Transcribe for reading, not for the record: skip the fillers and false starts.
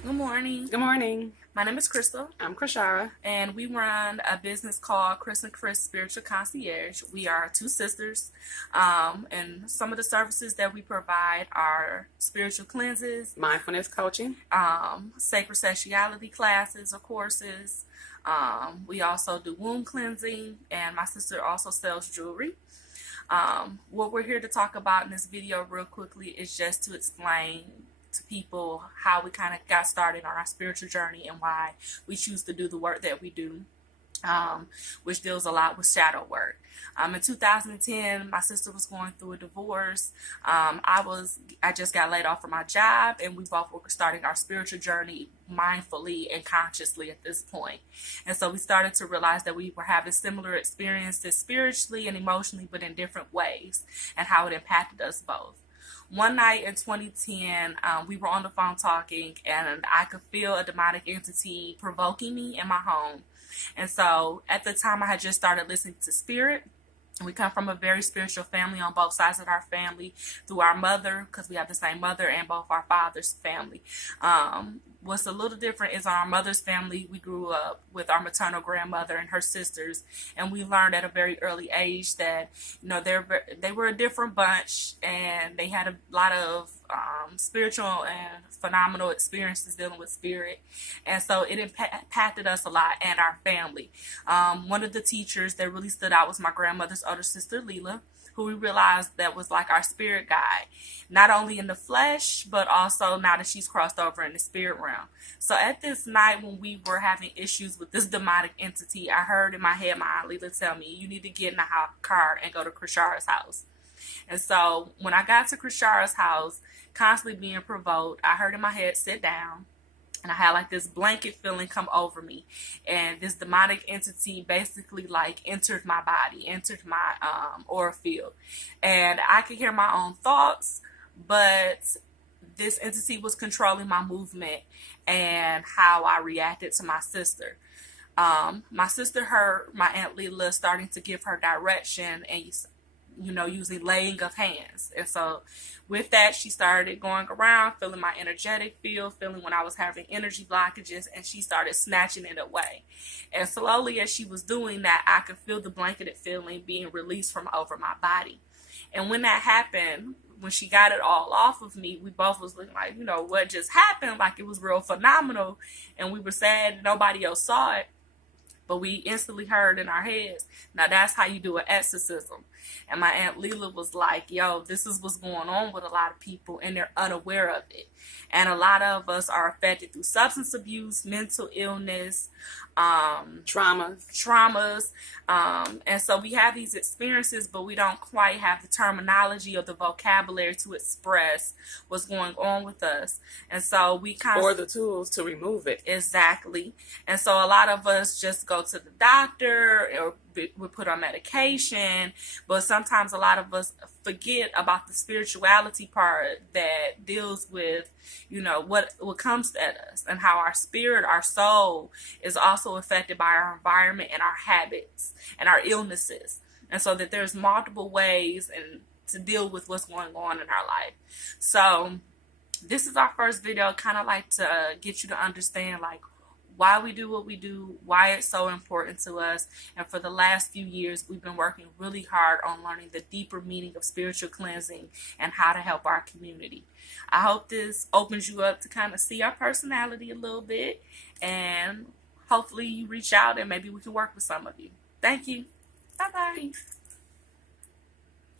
Good morning. Good morning. My name is Crystal, I'm Krishara. and we run a business called Chris and Chris Spiritual Concierge. We are two sisters, and some of the services that we provide are spiritual cleanses, Mindfulness coaching. sacred sexuality classes or courses. We also do womb cleansing, and my sister also sells jewelry. What we're here to talk about in this video real quickly is just to explain to people how we kind of got started on our spiritual journey and why we choose to do the work that we do, which deals a lot with shadow work. In 2010, my sister was going through a divorce. I just got laid off from my job, and we both were starting our spiritual journey mindfully and consciously at this point. And so we started to realize that we were having similar experiences spiritually and emotionally, but in different ways, and how it impacted us both. One night in 2010, we were on the phone talking, and I could feel a demonic entity provoking me in my home. And so at the time, I had just started listening to spirit. We come from a very spiritual family on both sides of our family through our mother, because we have the same mother, and both our father's family. What's a little different is on our mother's family, we grew up with our maternal grandmother and her sisters, and we learned at a very early age that, they were a different bunch, and they had a lot of spiritual and phenomenal experiences dealing with spirit. And so it impacted us a lot and our family. One of the teachers that really stood out was my grandmother's older sister, Leela, who we realized that was like our spirit guide, not only in the flesh, but also now that she's crossed over in the spirit realm. So at this night when we were having issues with this demonic entity, I heard in my head my Aunt Leela tell me, you need to get in the car and go to Krishara's house. And so when I got to Krishara's house, constantly being provoked, I heard in my head, sit down. And I had like this blanket feeling come over me. And this demonic entity basically like entered my body, entered my aura field. And I could hear my own thoughts, but this entity was controlling my movement and how I reacted to my sister. My sister heard my Aunt Leela starting to give her direction and using laying of hands. And so with that, she started going around, feeling my energetic field, feeling when I was having energy blockages, and she started snatching it away. And slowly as she was doing that, I could feel the blanketed feeling being released from over my body. And when that happened, when she got it all off of me, we both was looking like, what just happened? Like it was real phenomenal. And we were sad nobody else saw it. But we instantly heard in our heads, now that's how you do an exorcism. And my Aunt Leela was like, yo, this is what's going on with a lot of people, and they're unaware of it. And a lot of us are affected through substance abuse, mental illness, traumas. And so we have these experiences, but we don't quite have the terminology or the vocabulary to express what's going on with us. And so we or the tools to remove it. Exactly. And so a lot of us just go to the doctor or we put on medication, but sometimes a lot of us forget about the spirituality part that deals with, what comes at us, and how our spirit, our soul is also affected by our environment and our habits and our illnesses. And so that there's multiple ways and to deal with what's going on in our life. So this is our first video, kind of like to get you to understand like why we do what we do, why it's so important to us. And for the last few years, we've been working really hard on learning the deeper meaning of spiritual cleansing and how to help our community. I hope this opens you up to kind of see our personality a little bit, and hopefully you reach out and maybe we can work with some of you. Thank you. Bye-bye.